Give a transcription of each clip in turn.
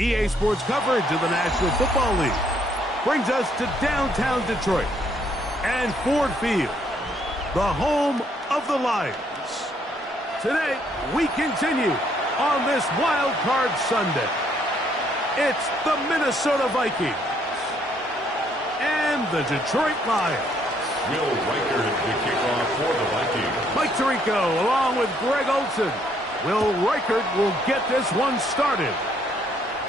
EA Sports coverage of the National Football League brings us to downtown Detroit and Ford Field, the home of the Lions. Today, we continue on this Wild Card Sunday. It's the Minnesota Vikings and the Detroit Lions. Will Reichard the kickoff for the Vikings. Mike Tirico along with Greg Olson. Will Reichard will get this one started.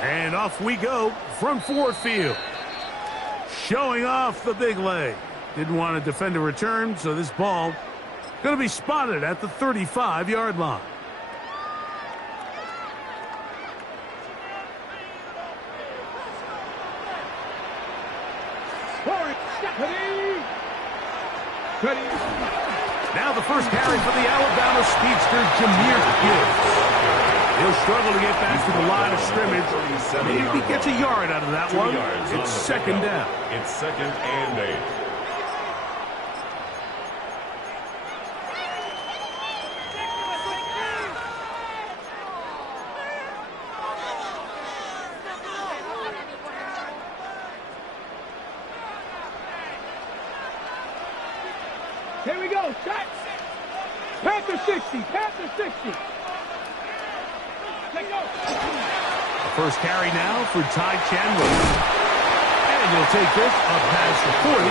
And off we go from Ford Field. Showing off the big leg. Didn't want to defend a return, so this ball going to be spotted at the 35-yard line. Now the first carry for the Alabama speedster, Jahmyr Gibbs. He'll struggle to get back to the line of scrimmage. Maybe he gets a yard out of that one. It's second down. It's 2nd and 8. Here we go, shot. Panther 60, Panther 60. Let's go. The first carry now for Ty Chandler. And he'll take this up past the 40,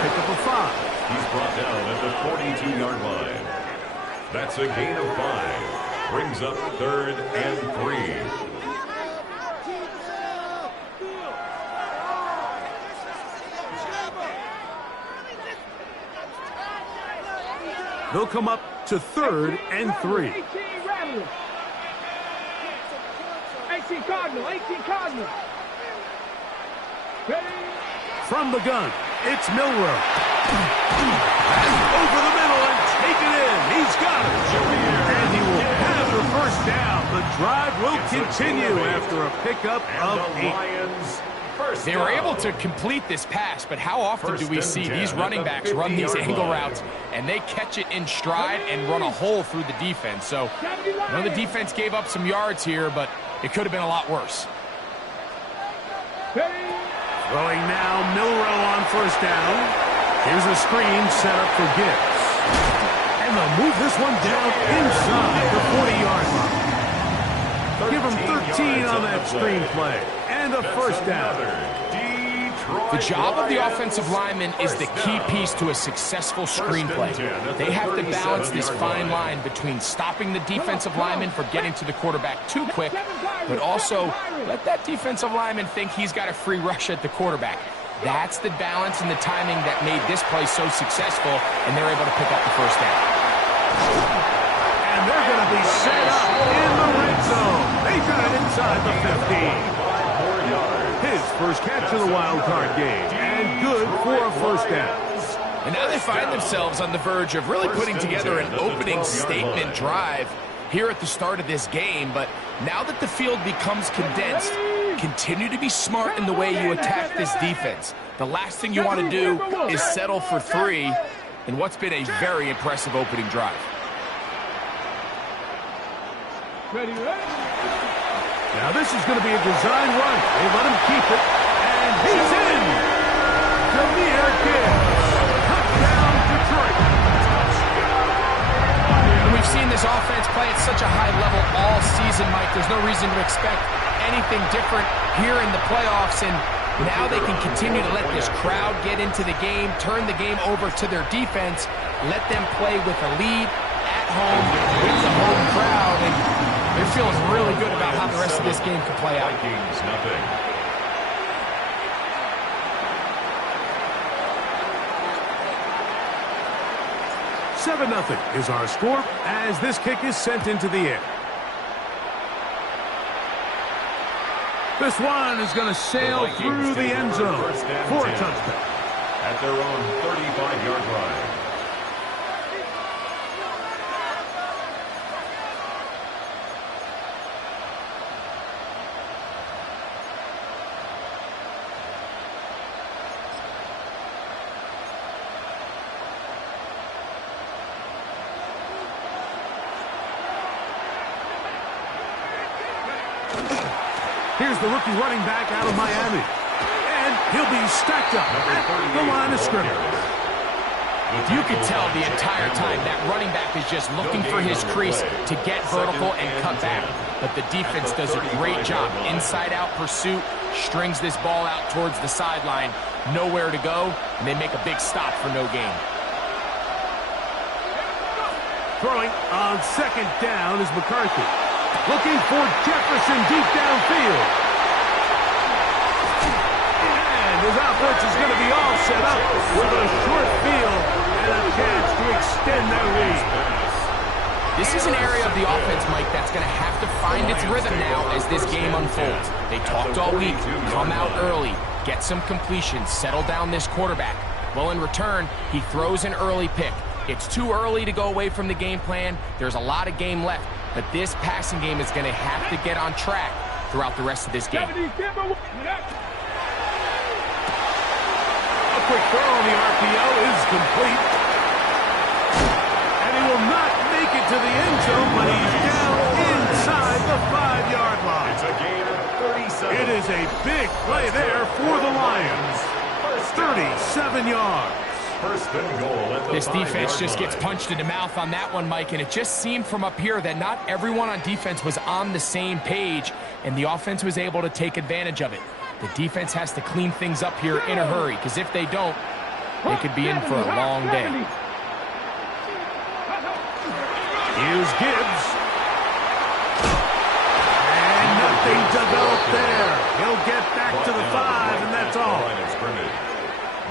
pick up a 5. He's brought down at the 42-yard line. That's a gain of 5. Brings up 3rd and 3. They'll come up to 3rd and 3. 18 Cardinal, 18 Cardinal. From the gun, it's Milroe. Over the middle and taken in. He's got it. And he will have the first down. The drive will continue after a pickup of 8. They were able to complete this pass, but how often do we see these running backs run these angle routes and they catch it in stride and run a hole through the defense? So I know the defense gave up some yards here, but it could have been a lot worse. Throwing now, Milroe on first down. Here's a screen set up for Gibbs. And they'll move this one down inside the 40-yard line. Give him 13 on that screen play. And a first down. The job of the offensive lineman is the key piece to a successful screenplay. They have to balance this fine line between stopping the defensive lineman from getting to the quarterback too quick, but also let that defensive lineman think he's got a free rush at the quarterback. That's the balance and the timing that made this play so successful, and they're able to pick up the first down. And they're going to be set up in the red zone. They got it inside the 15. His first catch of the wild card game, and good for a first down. And now they find themselves on the verge of really putting together an opening statement drive here at the start of this game. But now that the field becomes condensed, continue to be smart in the way you attack this defense. The last thing you want to do is settle for 3 in what's been a very impressive opening drive. Now this is going to be a design run. They let him keep it, and he's in. Jahmyr Gibbs, touchdown Detroit. And we've seen this offense play at such a high level all season, Mike. There's no reason to expect anything different here in the playoffs, and now they can continue to let this crowd get into the game, turn the game over to their defense, let them play with a lead at home with the home crowd, and they're feeling really good about how the rest of this game can play out. Vikings, nothing. Seven 0 is our score as this kick is sent into the air. This one is going to sail through the end zone for a touchdown. At their own 35-yard line. Here's the rookie running back out of Miami. And he'll be stacked up at the line of scrimmage. You could tell the entire time that running back is just looking for his crease to get vertical and cut back. But the defense does a great job. Inside-out pursuit, strings this ball out towards the sideline. Nowhere to go, and they make a big stop for no gain. Throwing on second down is McCarthy. Looking for Jefferson deep downfield. And his offense is going to be all set up with a short field and a chance to extend their lead. This is an area of the offense, Mike, that's going to have to find its rhythm now as this game unfolds. They talked all week, come out early, get some completions, settle down this quarterback. Well, in return, he throws an early pick. It's too early to go away from the game plan. There's a lot of game left, but this passing game is going to have to get on track throughout the rest of this game. A quick throw on the RPO is complete. And he will not make it to the end zone, but he's down inside the 5-yard line. It's a gain of 37. It is a big play there for the Lions. 37 yards. First and goal at the This defense just line. gets punched in the mouth on that one, Mike, and it just seemed from up here that not everyone on defense was on the same page, and the offense was able to take advantage of it. The defense has to clean things up here in a hurry, because if they don't, they could be in for a long day. Here's Gibbs. And nothing developed there. He'll get back to the 5, and that's all.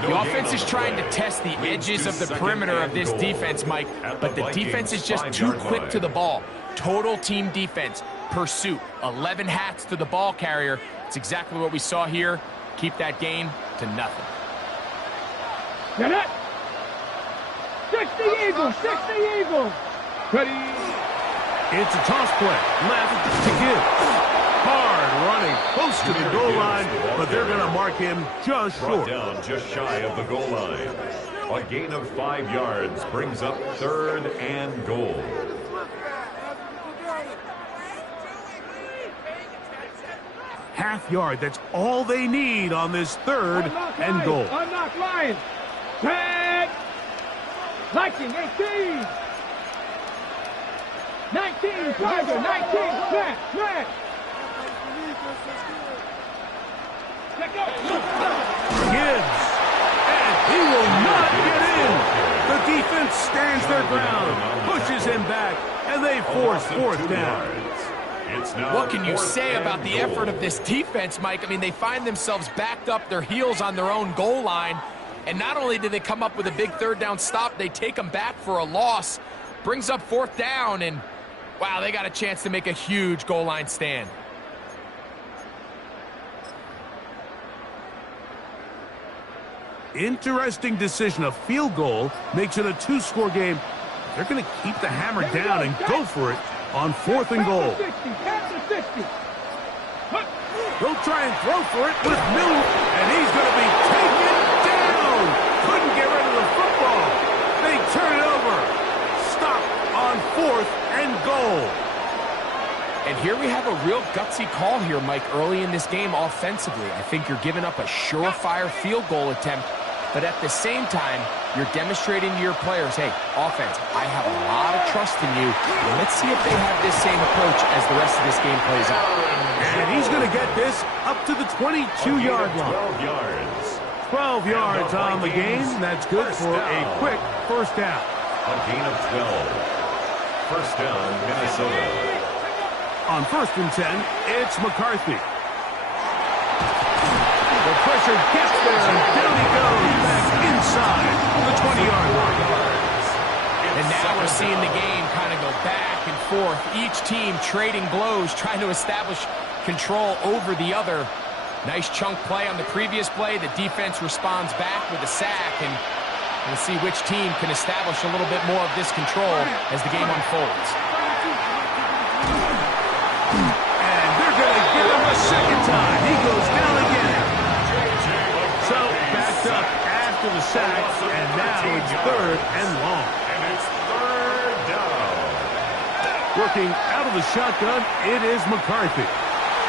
The offense is trying to test the edges of the perimeter of this defense, Mike, but the defense is just too quick to the ball. Total team defense, pursuit, 11 hats to the ball carrier. It's exactly what we saw here. Keep that gain to nothing. Get it! 60 Eagles! 60 Eagles! Ready? It's a toss play. Left to Gibbs. Hard running, close to the goal line, but they're going to mark him just Brought short. down just shy of the goal line. A gain of 5 yards brings up 3rd and goal. Half yard, that's all they need on this 3rd and goal. Unlock Lions! Tag! Viking, 18! 19, Tiger, 19, smash! Gibbs, and he will not get in. The defense stands their ground, pushes him back, and they force 4th down. What can you say about the effort of this defense, Mike? I mean, they find themselves backed up their heels on their own goal line, and not only do they come up with a big 3rd down stop, they take them back for a loss. Brings up 4th down, and wow, they got a chance to make a huge goal line stand. Interesting decision. A field goal makes it a 2-score game. They're going to keep the hammer down and go for it on 4th and goal. They'll try and throw for it with Miller, and he's going to be taken down. Couldn't get rid of the football. They turn it over. Stop on 4th and goal. And here we have a real gutsy call here, Mike, early in this game offensively. I think you're giving up a surefire field goal attempt, but at the same time, you're demonstrating to your players, hey, offense, I have a lot of trust in you. Let's see if they have this same approach as the rest of this game plays out. And he's going to get this up to the 22-yard line. 12 yards. 12 yards on the game. That's good for a quick 1st down. A gain of 12. 1st down, Minnesota. On 1st and 10, it's McCarthy. The pressure gets there, and down he goes back inside the 20-yard line. And now we're seeing the game kind of go back and forth. Each team trading blows, trying to establish control over the other. Nice chunk play on the previous play. The defense responds back with a sack, and we'll see which team can establish a little bit more of this control as the game unfolds. And they're going to get him a second time. He goes down again. So backed up after the sack, and now it's 3rd and long. And it's 3rd down. Working out of the shotgun, it is McCarthy.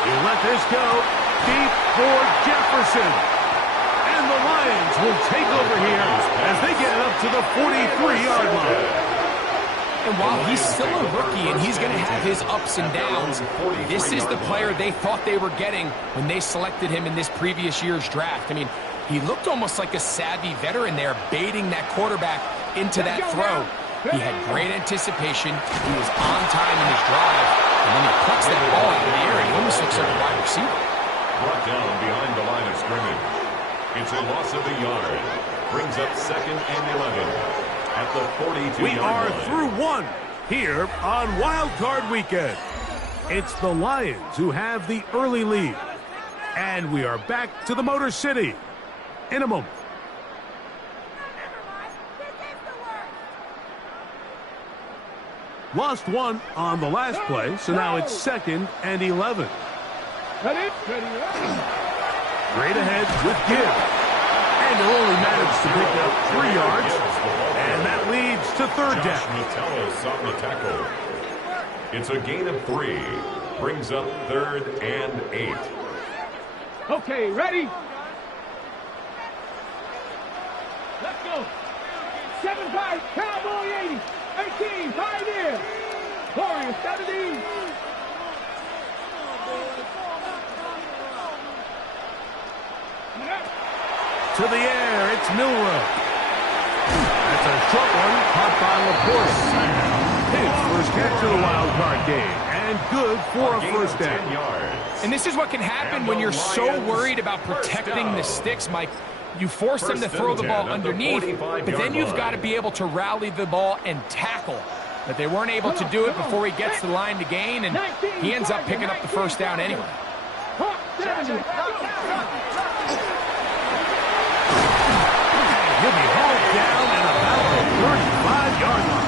You let this go deep for Jefferson. And the Lions will take over here as they get it up to the 43-yard line. And while he's still a rookie and he's going to have his ups and downs, this is the player they thought they were getting when they selected him in this previous year's draft. I mean, he looked almost like a savvy veteran there, baiting that quarterback into that throw. He had great anticipation. He was on time in his drive. And then he puts that ball out of the air, and he almost looks like a wide receiver. Brought down behind the line of scrimmage. It's a loss of a yard. Brings up 2nd and 11. At the 42-yard line. We are through one here on Wild Card Weekend. It's the Lions who have the early lead. And we are back to the Motor City in a moment. Lost one on the last play, so now it's 2nd and 11. Ready? Straight ahead with Gibb. And he'll only manage to pick up 3 yards. And that leads to 3rd down. Josh on the tackle. It's a gain of 3. Brings up 3rd and 8. Okay, ready? Let's go. 7-5, Cowboy 80. 18, Pioneer. Warriors 70. To the air, it's Milroe. That's a short one, caught by Laporte. His first catch of the wild card game, and good for a first down. And this is what can happen when you're so worried about protecting the sticks, Mike. You force them to throw the ball underneath, but then you've got to be able to rally the ball and tackle. But they weren't able to do it before he gets the line to gain, and he ends up picking up the first down anyway. He'll be hauled down at about the 35-yard line.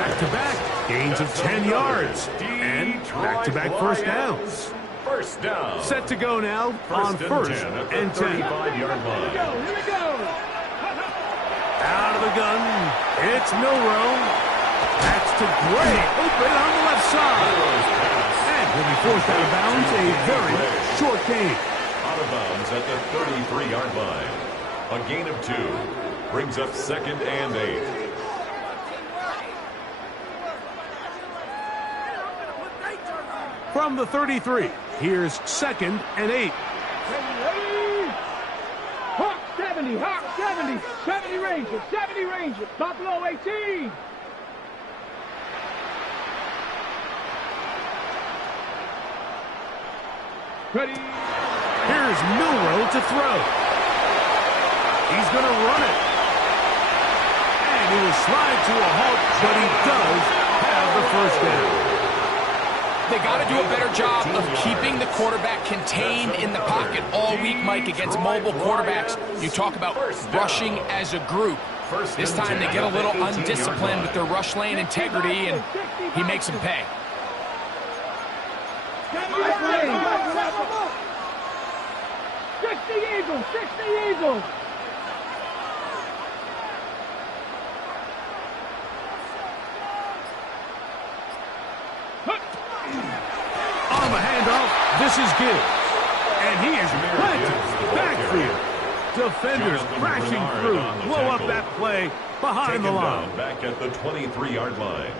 Back-to-back gains of 10 yards. And back-to-back first downs. First down. Set to go now on 1st and 10. 35-yard line. Here we go. Out of the gun, it's Milroe. That's to Gray, open on the left side. And will be forced out of bounds, a very short gain. Out of bounds at the 33-yard line. A gain of 2. Brings up 2nd and 8. From the 33, here's 2nd and 8. Hawk 70, Hawk 70, 70 Rangers, 70 Rangers, Buffalo 18. Ready. Here's Milroe to throw. He's going to run it. And he will slide to a halt, but he does have the first down. They got to do a better job of keeping the quarterback contained in the pocket all week, Mike, against mobile quarterbacks. You talk about rushing as a group. This time they get a little undisciplined with their rush lane integrity, and he makes them pay. 60 Eagles, 60 Eagles. On the handoff, this is Gibbs. And he is planted backfield. Defenders crashing through, blow up that play behind the line. Back at the 23-yard line.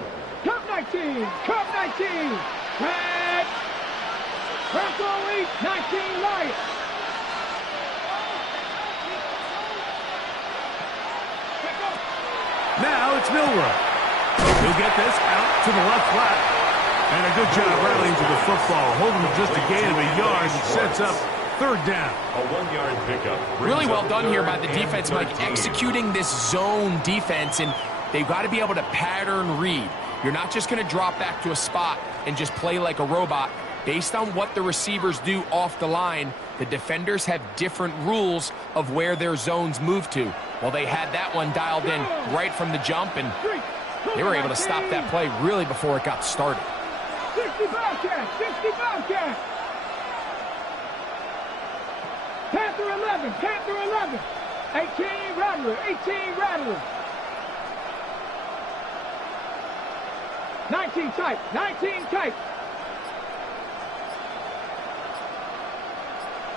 Cup 19, Cup 19. Red. Purple Elite 19 Lions. Now it's Milroe. He'll get this out to the left flat. And a good job rallying to the football, holding him just a gain of a yard and sets up 3rd down. A 1-yard pickup. Really well done here by the defense, Mike, executing this zone defense, and they've got to be able to pattern read. You're not just going to drop back to a spot and just play like a robot. Based on what the receivers do off the line, the defenders have different rules of where their zones move to. Well, they had that one dialed in right from the jump, and they were able to stop that play really before it got started. 60 Bobcats, 60 Bobcats. Panther 11, Panther 11. 18 Rattler, 18 Rattler. 19 tight, 19 tight.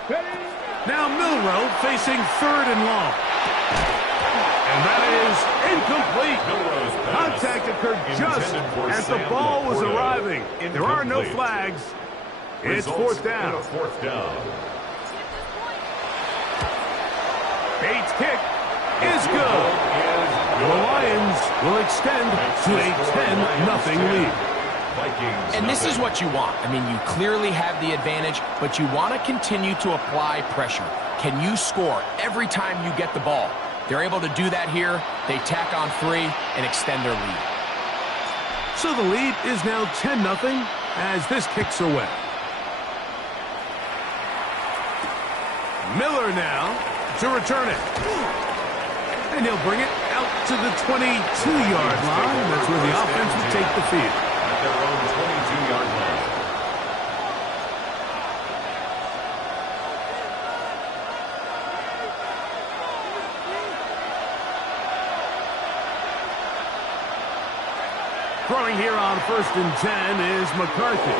Now Milroe facing 3rd and long. And that is incomplete. Contact occurred just as the ball was arriving. There are no flags. It's 4th down. Bates' kick is good. The Lions will extend to a 10-0 lead. And this is what you want. I mean, you clearly have the advantage, but you want to continue to apply pressure. Can you score every time you get the ball? They're able to do that here. They tack on 3 and extend their lead. So the lead is now 10-0 as this kicks away. Miller now to return it. And he'll bring it out to the 22-yard line. That's where the offense will take the field. At their own 22-yard line. Throwing here on 1st and 10 is McCarthy.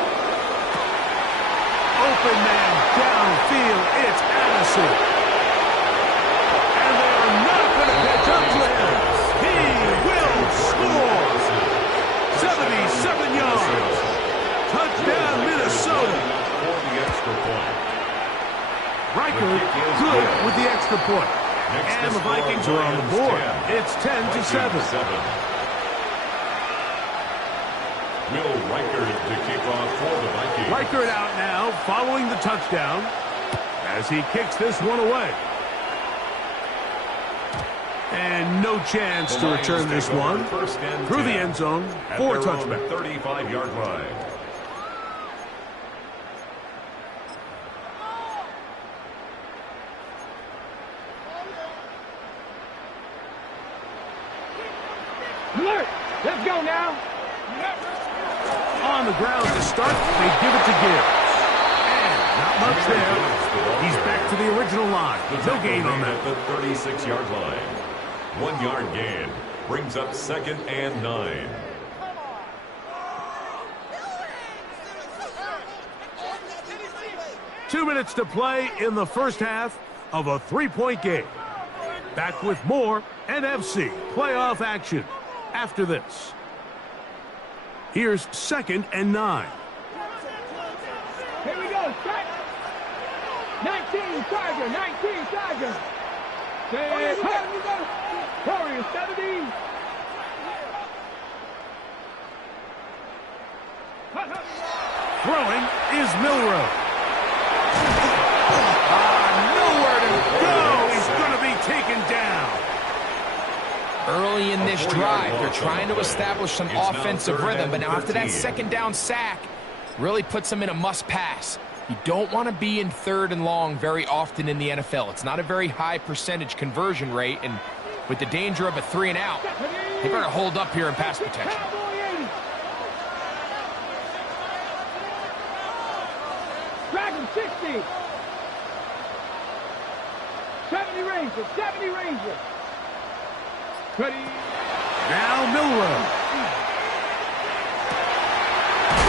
Open man downfield. It's Addison. And they are not going to catch up to him. He will score. 77 yards. Touchdown, Minnesota. For the extra point. Riker good with the extra point. And the Vikings are on the board. It's 10-7. Will Riker to kick off for the Vikings. Riker out now following the touchdown as he kicks this one away. And no chance to return this one through the end zone for a touchback. 35-yard line. Alert! Let's go now. On the ground to start, they give it to Gibbs. And not much there. He's back to the original line. No gain on that. The 36-yard line. 1-yard gain brings up 2nd and 9. Two minutes to play in the first half of a 3-point game. Back with more NFC playoff action after this. Here's 2nd and 9. Here we go. Strike. 19 Tiger. 19 Tiger. Warriors 70. Throwing is Milroe. Nowhere to go. He's going to be taken down. Early in this drive, they're trying to establish some offensive rhythm, but now after that 2nd down sack, really puts them in a must-pass. You don't want to be in 3rd and long very often in the NFL. It's not a very high percentage conversion rate, and with the danger of a 3-and-out, they better hold up here in pass protection. Dragon 60. 70 Rangers. 70 Rangers. Ready. Now Milroe.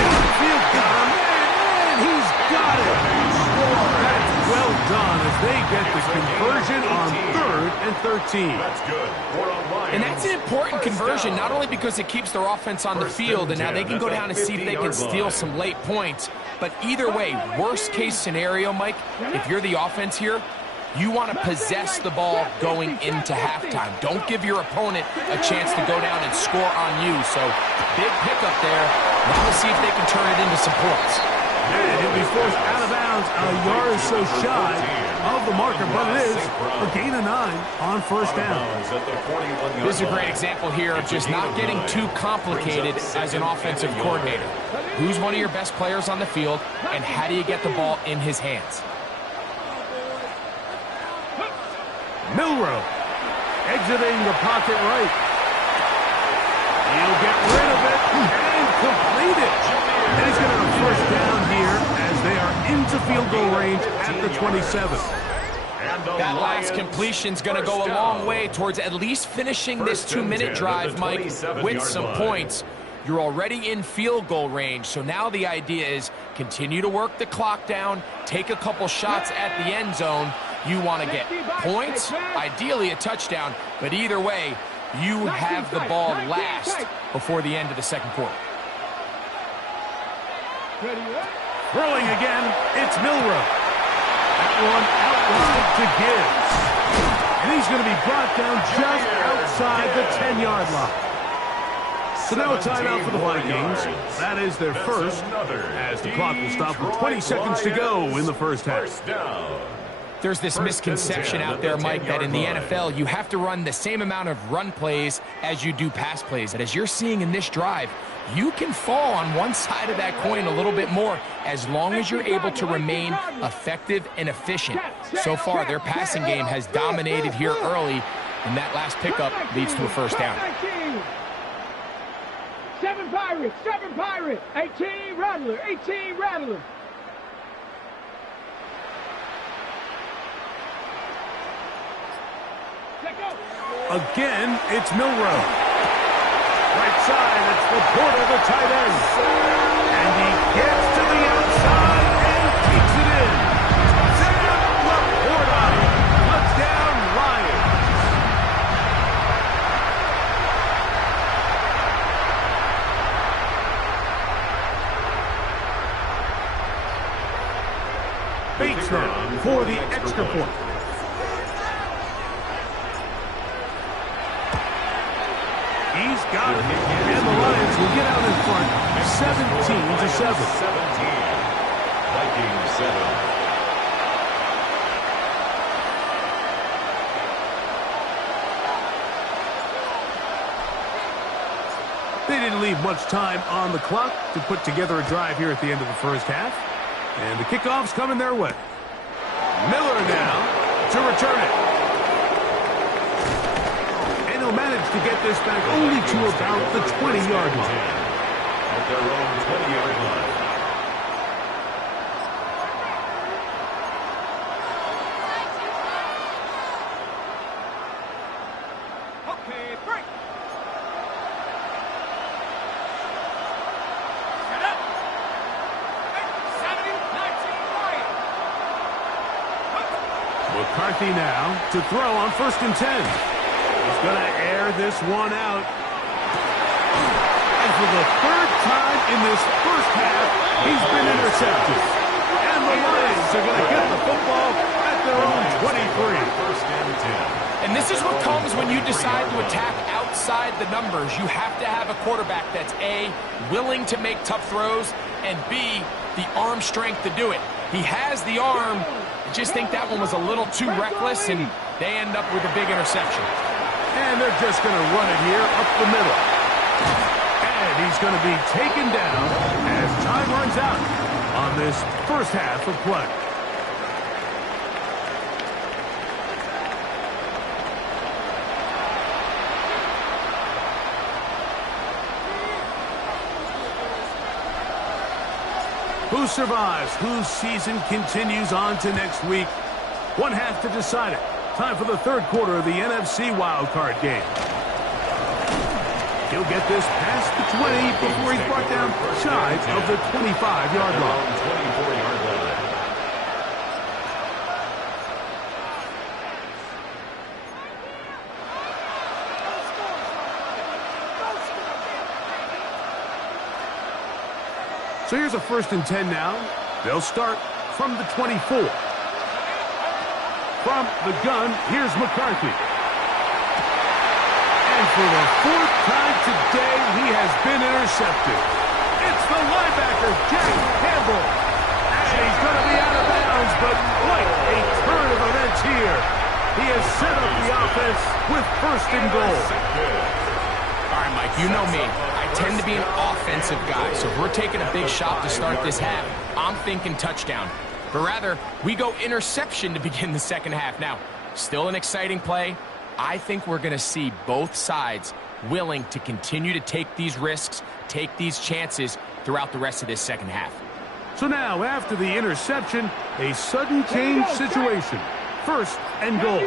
Downfield got him, and he's got it. That's well done as they get the conversion on 3rd and 13. That's good. And that's an important conversion, not only because it keeps their offense on the field, and now they can go down and see if they can steal some late points, but either way, worst case scenario, Mike, if you're the offense here, you want to possess the ball going into halftime. Don't give your opponent a chance to go down and score on you. So, big pickup there. Now we'll see if they can turn it into some points. And he'll be forced out of bounds a yard or so shy of the marker, but it is a gain of 9 on 1st down. This is a great example here of just not getting too complicated as an offensive coordinator. Who's one of your best players on the field, and how do you get the ball in his hands? Milroe exiting the pocket right. He'll get rid of it and complete it. And he's going to have a 1st down here as they are into field goal range at the 27. That last completion's going to go a long way towards at least finishing this 2-minute drive, Mike, with some points. you're already in field goal range. So now the idea is continue to work the clock down, take a couple shots at the end zone. You want to get points, ideally a touchdown, but either way, you have the ball last before the end of the second quarter. Throwing again, it's Milroe. That one out wide to Gibbs. And he's going to be brought down just outside the 10-yard line. So now a timeout for the Vikings. That is their first, as the clock will stop with 20 seconds to go in the first half. There's this misconception out there, Mike, that in the NFL, you have to run the same amount of run plays as you do pass plays. And as you're seeing in this drive, you can fall on one side of that coin a little bit more as long as you're able to remain effective and efficient. So far, their passing game has dominated here early, and that last pickup leads to a first down. 7 Pirates, 18 Rattler, 18 Rattler. Again, it's Milroe. Right side, it's Laporta, the tight end. And he gets to the outside and keeps it in. Sam Laporta, touchdown Lions. Bates now for the extra point. He's got it, and the Lions will get out in front, 17-7. Vikings 7. They didn't leave much time on the clock to put together a drive here at the end of the first half, and the kickoff's coming their way. Miller now to return it. Managed to get this back only to about the 20-yard line. At their own 20-yard line. Okay, break. Set up. 7-19 McCarthy now to throw on 1st and 10. He's going to air this one out. And for the third time in this first half, he's been intercepted. And the Lions are going to get the football at their own 23. 1st and 10. And this is what comes when you decide to attack outside the numbers. You have to have a quarterback that's A, willing to make tough throws, and B, the arm strength to do it. He has the arm. I just think that one was a little too reckless, and they end up with a big interception. And they're just going to run it here up the middle. And he's going to be taken down as time runs out on this first half of play. Who survives? Whose season continues on to next week? One half to decide it. Time for the third quarter of the NFC wildcard game. He'll get this past the 20 before he's brought down shy of the 25-yard line. 24-yard line. So here's a 1st and 10 now. They'll start from the 24. From the gun, here's McCarthy. And for the 4th time today, he has been intercepted. It's the linebacker, Jack Campbell. And he's going to be out of bounds, but quite a turn of events here. He has set up the offense with 1st and goal. All right, Mike, you know me. I tend to be an offensive guy, so if we're taking a big shot to start this half, I'm thinking touchdown. But rather, we go interception to begin the second half. Now, still an exciting play. I think we're going to see both sides willing to continue to take these risks, take these chances throughout the rest of this second half. So now, after the interception, a sudden change situation. 1st and goal.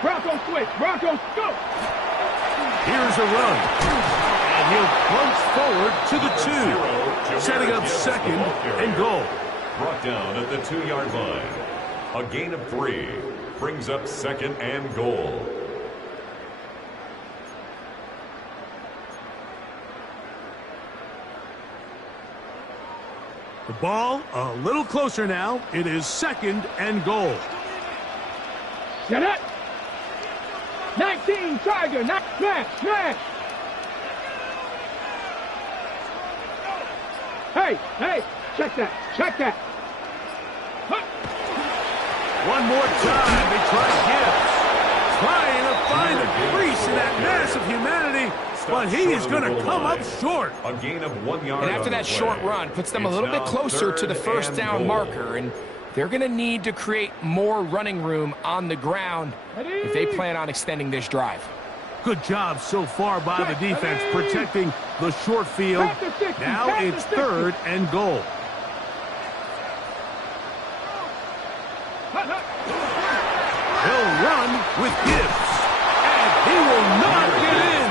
Broncos switch. Broncos go. Here's a run. And he'll plunge forward to the 2, setting up second and goal. Brought down at the 2-yard line. A gain of 3 brings up second and goal. The ball a little closer now. It is second and goal. Get it. 19, Tiger, smash. Hey, check that. Huh. One more time, they try Gibbs. Trying to find a crease in that mass of humanity, but he is going to come up short. A gain of 1 yard. And after that short run, puts them a little bit closer to the first down marker, and they're going to need to create more running room on the ground if they plan on extending this drive. Good job so far by the defense protecting the short field. Now it's third and goal. He'll run with Gibbs, and he will not get in.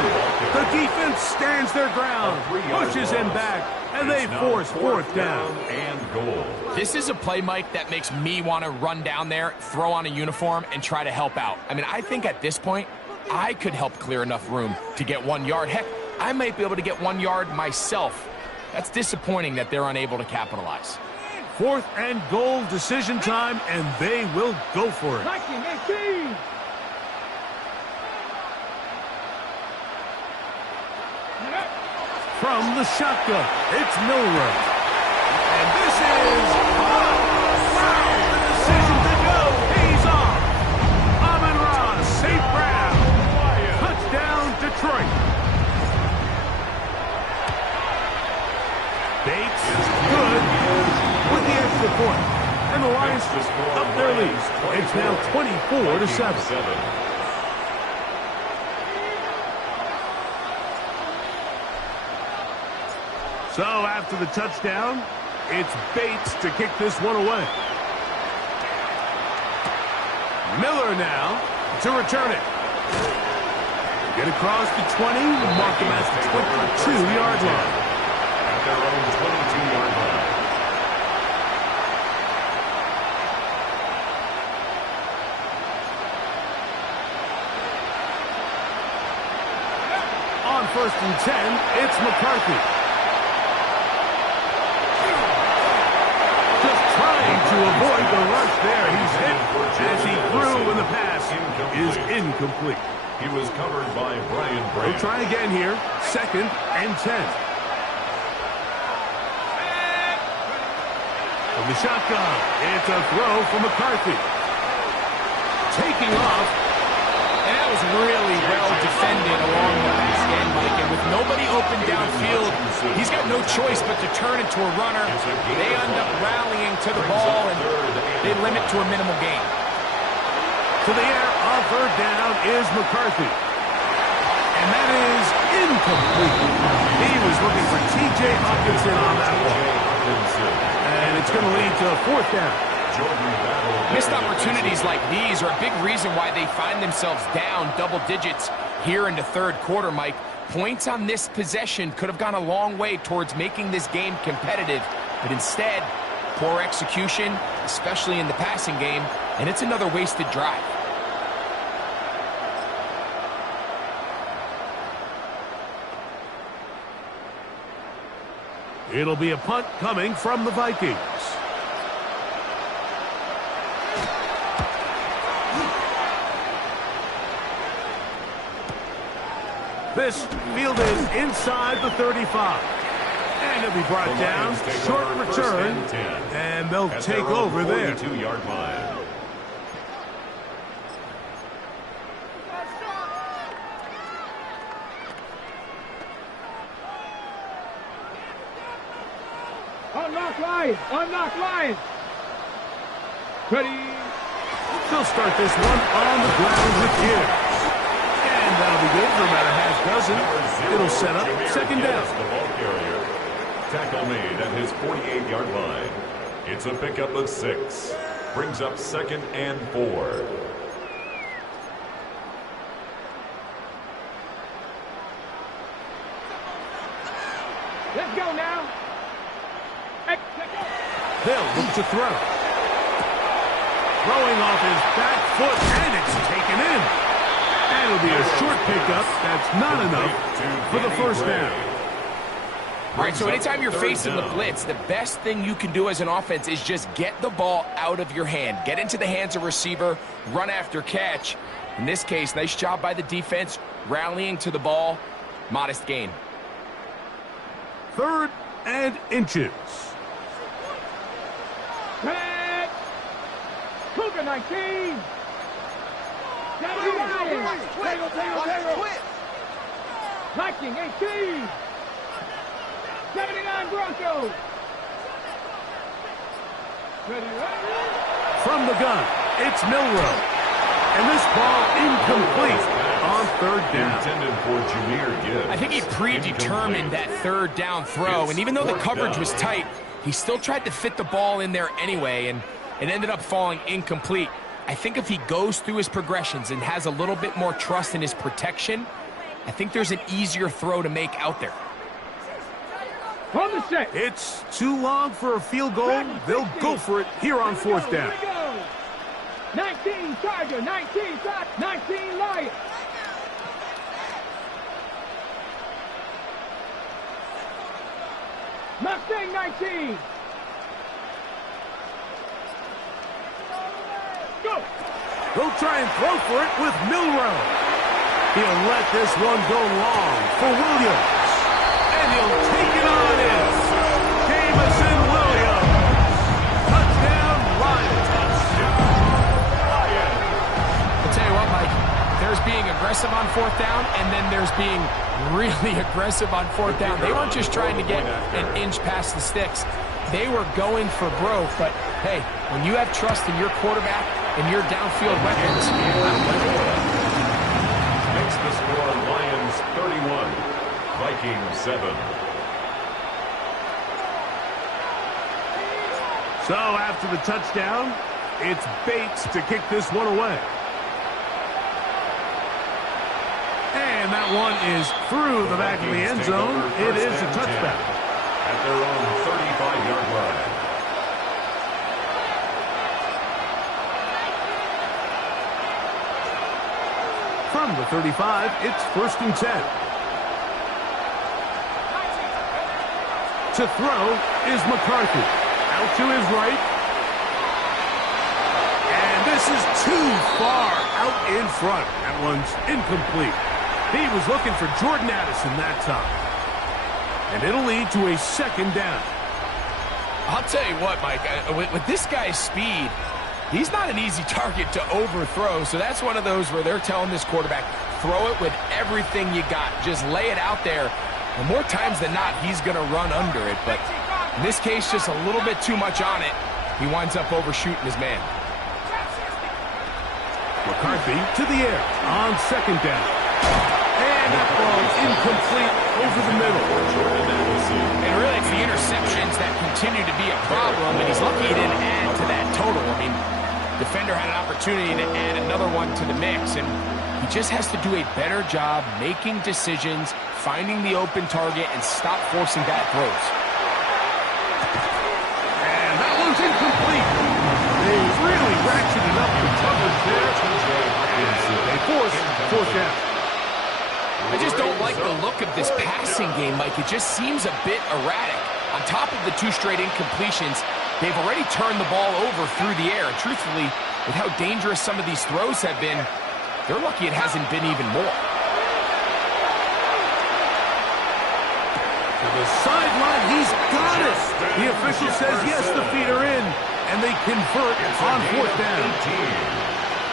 The defense stands their ground, pushes him back, and they force fourth down. And goal. This is a play, Mike, that makes me want to run down there, throw on a uniform, and try to help out. I mean, I think at this point, I could help clear enough room to get 1 yard. Heck, I might be able to get 1 yard myself. That's disappointing that they're unable to capitalize. Fourth and goal decision time, and they will go for it. From the shotgun, it's Milrow. And this is... the decision to go pays off. Amon-Ra, St. Brown. Touchdown, Detroit. Bates is good with the extra point. And the Lions up their lead. It's now 24-7. So after the touchdown, it's Bates to kick this one away. Miller now to return it. Get across the 20, mark him at the 22-yard line. At their own 22-yard line. On 1st and 10, it's McCarthy. To avoid the rush there, he's hit as he threw when the pass is incomplete. He was covered by Brian Bray. We'll try again here. 2nd and 10. From the shotgun, it's a throw from McCarthy. Taking off. And that was really well defended along the back end, Mike. And with nobody open downfield, he's got no choice but to turn into a runner. They end up rallying to the ball, and they limit to a minimal gain. To the air on 3rd down is McCarthy. And that is incomplete. He was looking for T.J. Hawkinson on that one. And it's going to lead to a 4th down. Missed opportunities like these are a big reason why they find themselves down double digits here in the 3rd quarter, Mike. Points on this possession could have gone a long way towards making this game competitive, but instead, poor execution, especially in the passing game, and it's another wasted drive. It'll be a punt coming from the Vikings. This field is inside the 35. And it'll be brought down. Short return. And they'll take over there. 42-yard line. Unlock line. Ready. They'll start this one on the ground with Gibbs. And that'll be good for about a half dozen. It'll set up 2nd down. The ball carrier. Tackle made at his 48-yard line. It's a pickup of 6. Brings up 2nd and 4. Let's go now. They'll look to throw. Throwing off his back foot, and it's taken in. And it'll be a short pickup. That's not enough for the first down. All right, so anytime you're facing the blitz, the best thing you can do as an offense is just get the ball out of your hand. Get into the hands of receiver, run after catch. In this case, nice job by the defense, rallying to the ball. Modest gain. 3rd and inches. Pass. Cougar 19. Viking 18. 79 Broncos. Ready. From the gun, it's Milroe. And this ball incomplete on 3rd down. Intended for Jahmyr Gibbs. I think he predetermined that 3rd down throw, and even though the coverage was tight, he still tried to fit the ball in there anyway, and it ended up falling incomplete. I think if he goes through his progressions and has a little bit more trust in his protection, I think there's an easier throw to make out there. On the set. It's too long for a field goal. They'll go for it here on 4th down. 19 Charger, 19 Charger, 19 Lions. Mustang 19. Go. They'll try and throw for it with Milroe. He'll let this one go long for Williams. And he'll take it on in. Jamison Williams. Touchdown, Lions. I'll tell you what, Mike, there's being aggressive on 4th down, and then there's being really aggressive on 4th down. They weren't just trying to get an inch past the sticks. They were going for broke, but hey, when you have trust in your quarterback and your downfield weapons, Makes the score Lions 31, Vikings 7. So after the touchdown, it's Bates to kick this one away. And that one is through the back of the end zone. It is a touchback. At their own 35-yard line. From the 35, it's 1st and 10. To throw is McCarthy. Out to his right. And this is too far out in front. That one's incomplete. He was looking for Jordan Addison that time. And it'll lead to a 2nd down. I'll tell you what, Mike, with this guy's speed, he's not an easy target to overthrow, so that's one of those where they're telling this quarterback, throw it with everything you got. Just lay it out there. And more times than not, he's going to run under it. But in this case, just a little bit too much on it. He winds up overshooting his man. McCarthy to the air on 2nd down. And that ball incomplete over the middle. And really, it's the interceptions that continue to be a problem, and he's lucky he didn't add to that total. I mean, defender had an opportunity to add another one to the mix, and he just has to do a better job making decisions, finding the open target, and stop forcing bad throws. And that one's incomplete. They really ratcheted up the coverage there. They force 4th down. I just don't like the look of this passing game, Mike. It just seems a bit erratic. On top of the 2 straight incompletions, they've already turned the ball over through the air. And truthfully, with how dangerous some of these throws have been, they're lucky it hasn't been even more. To the sideline, he's got it. The official says yes, the feet are in, and they convert on 4th down.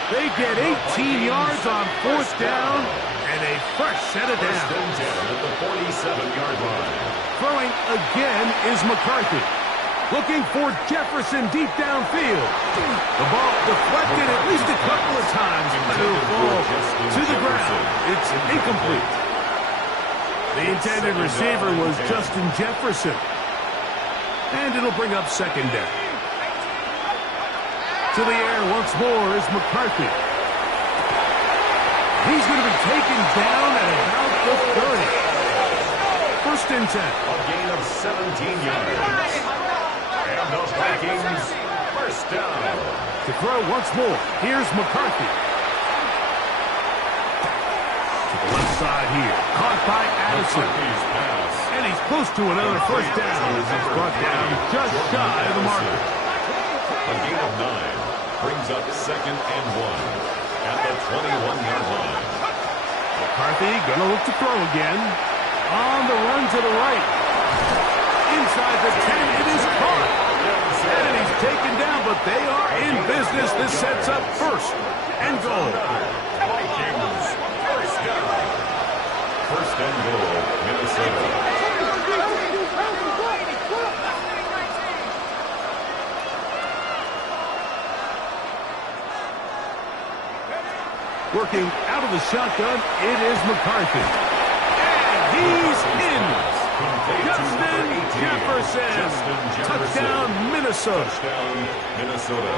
They get 18 yards on 4th down, and a fresh set of downs. At the 47-yard line. Throwing again is McCarthy. Looking for Jefferson deep downfield. The ball deflected at least a couple of times, but it'll fall to the ground. It's incomplete. The intended receiver was Justin Jefferson. And it'll bring up 2nd down. To the air once more is McCarthy. He's going to be taken down at about the 30. First and 10. A gain of 17 yards. And the Vikings, first down. To throw once more, here's McCarthy. To the left side here, caught by Addison. And he's close to another first down. He's brought down just shy of the marker. A gain of 9 brings up second and 1 at the 21-yard line. McCarthy gonna look to throw again. On the run to the right. Inside the 10, it is caught. And he's taken down, but they are in business. This sets up first and goal. Vikings, first down. First and goal, Minnesota. Working out of the shotgun, it is McCarthy. And he's in. Justin Jefferson. Touchdown, Minnesota. Touchdown, Minnesota.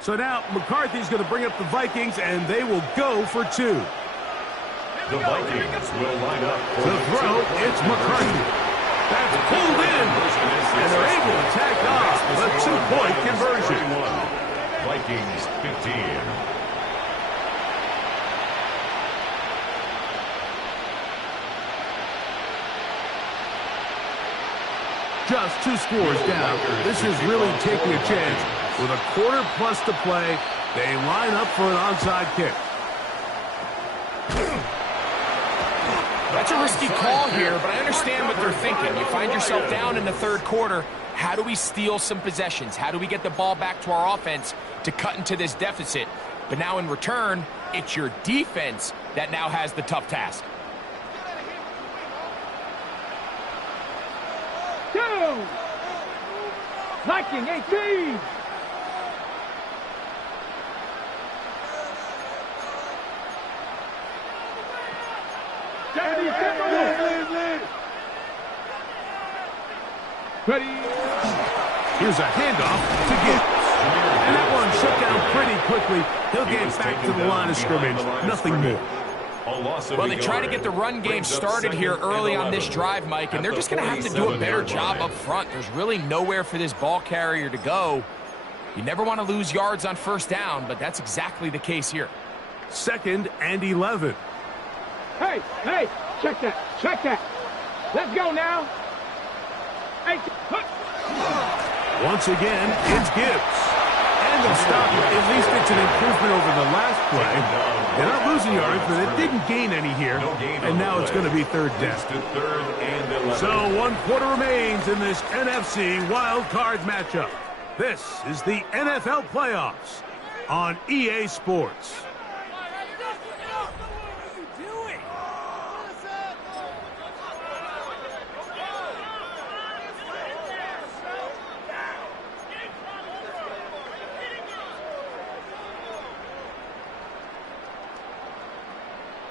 So now McCarthy's going to bring up the Vikings, and they will go for 2. The Vikings will line up for the throw. It's McCarthy. That's pulled in. And they're able to tack off the 2-point conversion. Vikings 15. Just 2 scores down. This is really taking a chance. With a quarter plus to play, they line up for an onside kick. That's a risky call here, but I understand what they're thinking. You find yourself down in the third quarter. How do we steal some possessions? How do we get the ball back to our offense to cut into this deficit? But now in return, it's your defense that now has the tough task. Two. Viking 18. Ready. Here's a handoff to Gibbs. And that one shut down pretty quickly. He'll get back to the line of scrimmage. Nothing more. Well, they try to get the run game started here early on this drive, Mike, and they're just going to have to do a better job up front. There's really nowhere for this ball carrier to go. You never want to lose yards on first down, but that's exactly the case here. 2nd and 11. Hey, check that. Let's go now. Hey, once again, it's Gibbs. And they'll stop it. At least it's an improvement over the last play. They're not losing yards, but it didn't gain any here. And now it's going to be third down. So 1 quarter remains in this NFC wild card matchup. This is the NFL playoffs on EA Sports.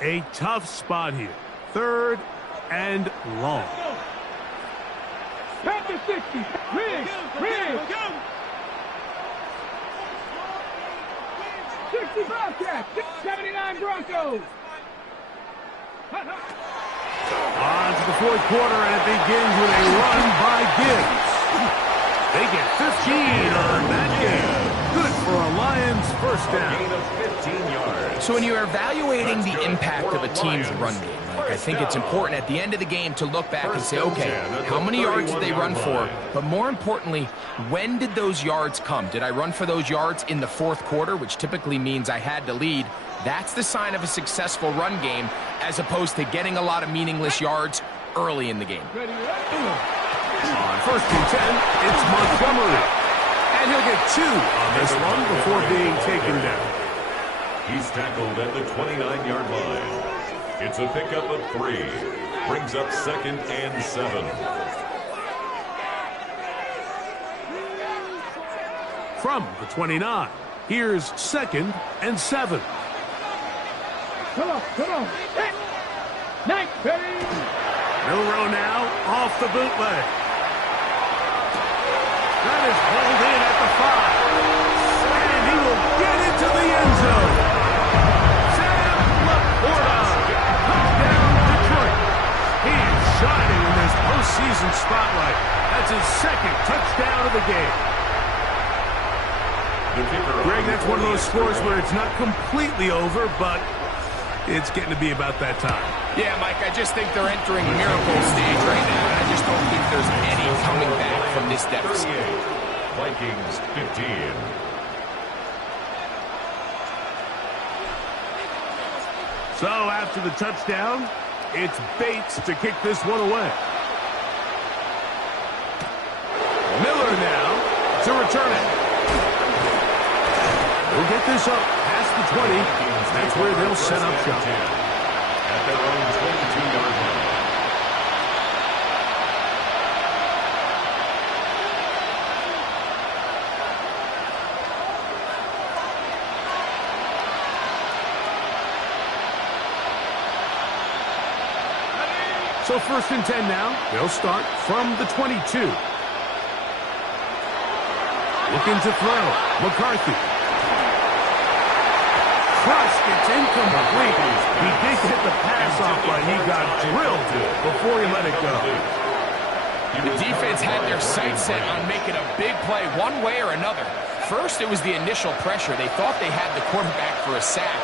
A tough spot here. 3rd and long. Panther 60. Rig. 60 Bobcats. 79 Broncos. On to the 4th quarter, and it begins with a run by Gibbs. They get 15 on that game. Good for a Lions first down. Gain of 15 yards. So when you're evaluating the impact of a team's run game, I think it's important at the end of the game to look back and say, okay, how many yards did they run for? But more importantly, when did those yards come? Did I run for those yards in the 4th quarter, which typically means I had to lead? That's the sign of a successful run game, as opposed to getting a lot of meaningless yards early in the game. On 1st and 10, it's Montgomery. And he'll get 2 on this one before being taken down. He's tackled at the 29-yard line. It's a pickup of 3. Brings up 2nd and 7. From the 29, here's 2nd and 7. Come on. Nice, baby. Milrow now off the bootleg. That is hauled in at the 5. And he will get into the end zone. Sam Laporta, touchdown Detroit. He is shining in this postseason spotlight. That's his second touchdown of the game. Greg, that's one of those scores where it's not completely over, but it's getting to be about that time. Yeah, Mike, I just think they're entering miracle stage right now, and I just don't think there's any coming back from this deficit. Vikings 15. So after the touchdown, it's Bates to kick this one away. Miller now to return it. We'll get this up past the 20. That's where they'll set up shop. At their own 22-yard line. So 1st and 10 now. They'll start from the 22. Looking to throw. McCarthy. Cross gets incomplete. He did get the pass off, but he got drilled before he let it go. The defense had their sights set on making a big play one way or another. First, it was the initial pressure. They thought they had the quarterback for a sack,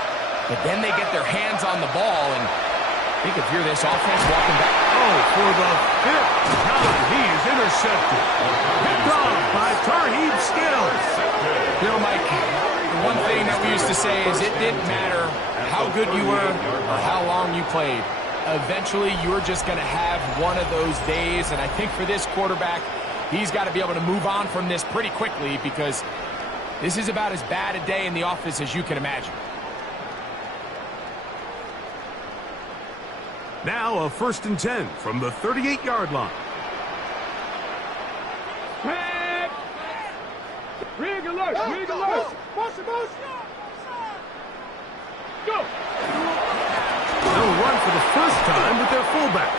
but then they get their hands on the ball, and they could hear this offense walking back. Oh, for the 5th time, he is intercepted. Picked off by Tarheeb Skill. You know, Mike, the one thing that we used to say is it didn't matter how good you were or how long you played. Eventually, you're just going to have one of those days, and I think for this quarterback, he's got to be able to move on from this pretty quickly because this is about as bad a day in the office as you can imagine. Now a 1st and 10 from the 38-yard line. Rig alert! Rig alert! Motion! Go! They'll run for the first time with their fullback.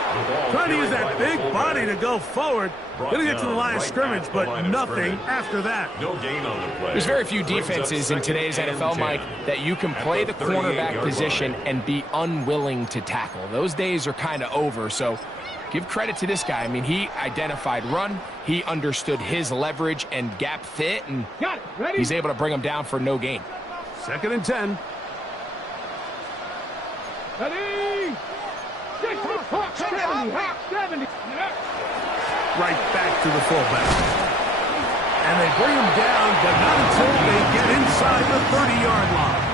Trying to use that big body to go forward. Going to get to the line of scrimmage, but nothing after that. No gain on the play. There's very few defenses in today's NFL, Mike, that you can play the cornerback position and be unwilling to tackle. Those days are kind of over, so give credit to this guy. I mean, he identified run, he understood his leverage and gap fit, and he's able to bring him down for no gain. 2nd and 10. Ready? 70. Right back to the fullback. And they bring him down, but not until they get inside the 30-yard line.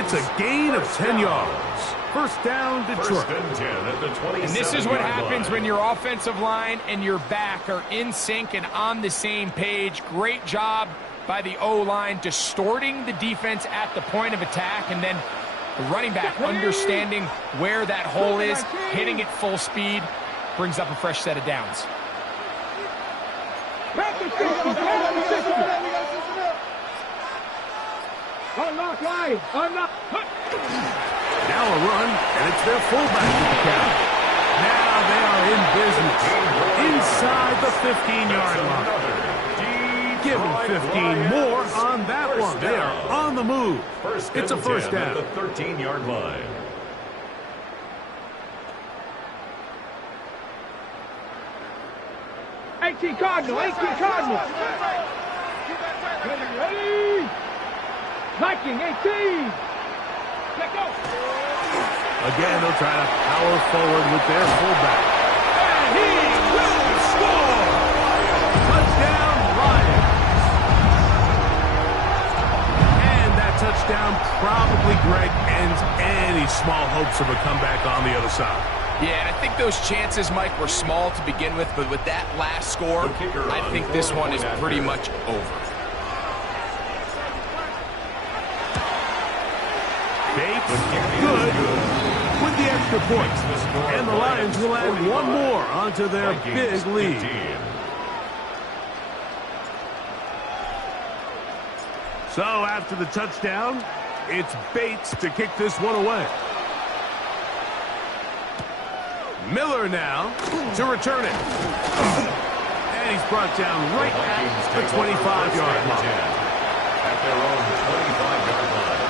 It's a gain of 10 yards. 1st down, Detroit. 1st and 10 at the 27-yard line. And this is what happens when your offensive line and your back are in sync and on the same page. Great job by the O-line distorting the defense at the point of attack, and then the running back understanding where that hole is, hitting it full speed, brings up a fresh set of downs. Unlock line! Unlock! Now a run, and it's their fullback with the count. Now they are in business. Inside the 15-yard line. Give them 15 more on that one. They are on the move. It's a 1st down. At the 13-yard line. Cardinal. Ready? Viking 18. Let go. Again, they'll try to power forward with their fullback. And he will score! Touchdown, Lions. And that touchdown probably, Greg, ends any small hopes of a comeback on the other side. Yeah, and I think those chances, Mike, were small to begin with, but with that last score, I think this one is pretty much over. Bates, good with the extra points. And the Lions will add one more onto their big lead. So after the touchdown, it's Bates to kick this one away. Miller now to return it. And he's brought down right at the 25-yard line. At their own 25-yard line.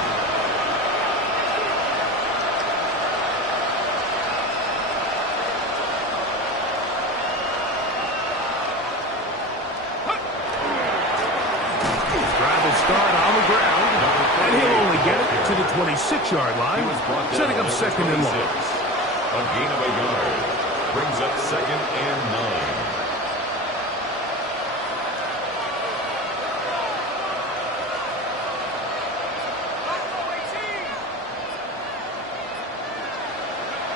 Drive will start on the ground, and he'll only get it to the 26-yard line, setting up second and long. A gain of a yard brings up second and 9.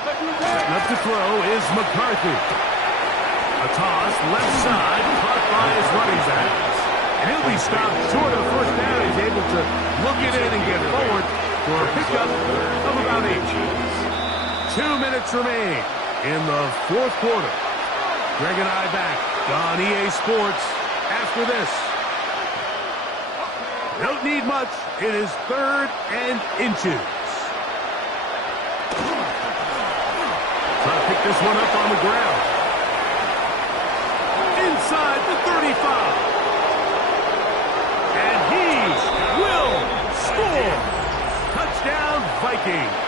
Setting up to throw is McCarthy. A toss, left side, caught by his running back. And he'll be stopped short of the first down. He's able to look it in and get forward for a pickup of about 8. 2 minutes remain in the fourth quarter. Greg and I back on EA Sports after this. Don't need much. It is 3rd and inches. Trying to pick this one up on the ground. Inside the 35. And he will score. Touchdown, Vikings.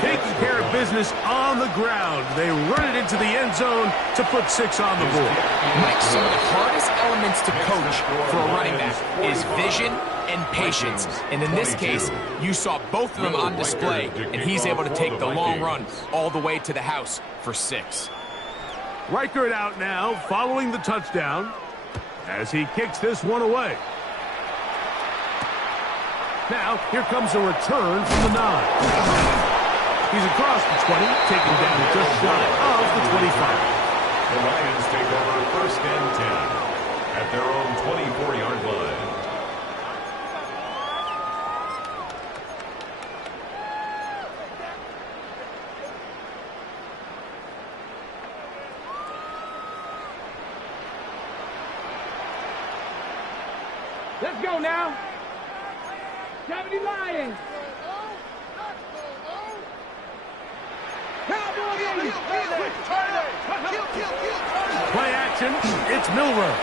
Taking care of business on the ground. They run it into the end zone to put 6 on the board. Mike, some of the hardest elements to coach for a running back is vision and patience. And in this case, you saw both of them on display, and he's able to take the long run all the way to the house for 6. Reichert out now, following the touchdown, as he kicks this one away. Now, here comes a return from the 9. He's across the 20, taken down just shy of the 25. The Lions take over 1st and 10 at their own 24-yard line. Let's go now. 70 Lions. Play action, it's Milroe.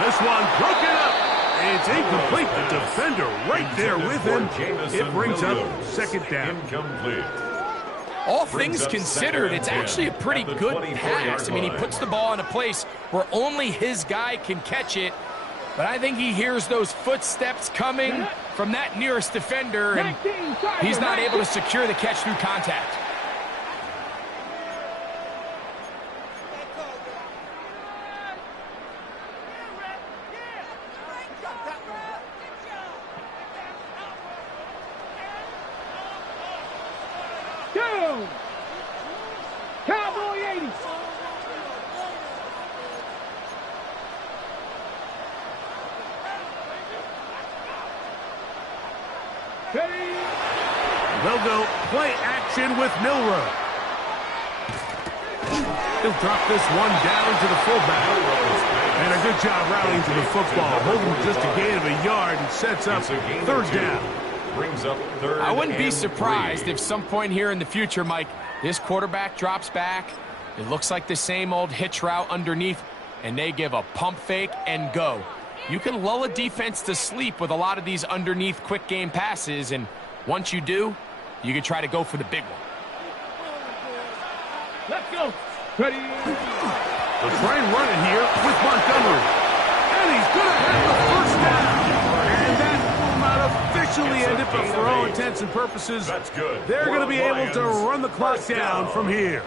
This one broken up. It's incomplete. The defender right there with him. It brings up 2nd down. Incomplete. All things considered, it's actually a pretty good pass. I mean, he puts the ball in a place where only his guy can catch it. But I think he hears those footsteps coming from that nearest defender, and he's not able to secure the catch through contact. Cowboy 80. They'll go play action with Milroe. He'll drop this one down to the fullback. And a good job rallying to the football. Holding just a gain of a yard and sets up 3rd down. Brings up 3rd. I wouldn't be surprised if some point here in the future, Mike, this quarterback drops back. It looks like the same old hitch route underneath, and they give a pump fake and go. You can lull a defense to sleep with a lot of these underneath quick game passes, and once you do, you can try to go for the big one. Let's go. Ready. They'll try and run it here with Montgomery. And he's going to have the 1st down. And that will not officially end it, but for all intents and purposes, they're going to be able to run the clock down from here.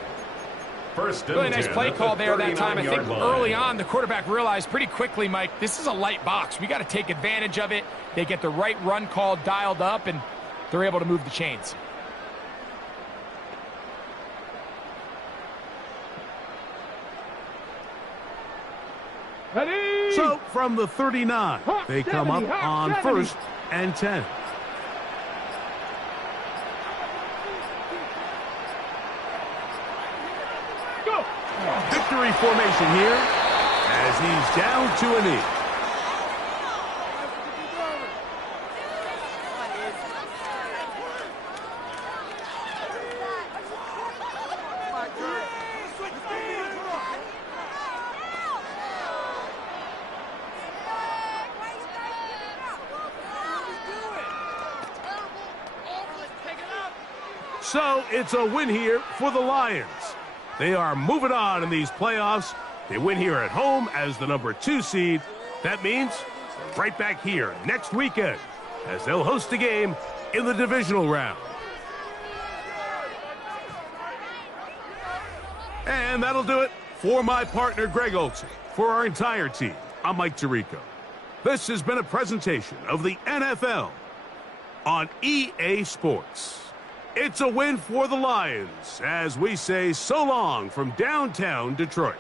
Really nice play call there that time. I think early on the quarterback realized pretty quickly, Mike, this is a light box. We got to take advantage of it. They get the right run call dialed up, and they're able to move the chains. Ready. So from the 39, they come up on 1st and 10. Victory formation here as he's down to a knee. So it's a win here for the Lions. They are moving on in these playoffs. They win here at home as the number 2 seed. That means they're right back here next weekend as they'll host a game in the divisional round. And that'll do it for my partner, Greg Olsen. For our entire team, I'm Mike Tirico. This has been a presentation of the NFL on EA Sports. It's a win for the Lions as we say so long from downtown Detroit.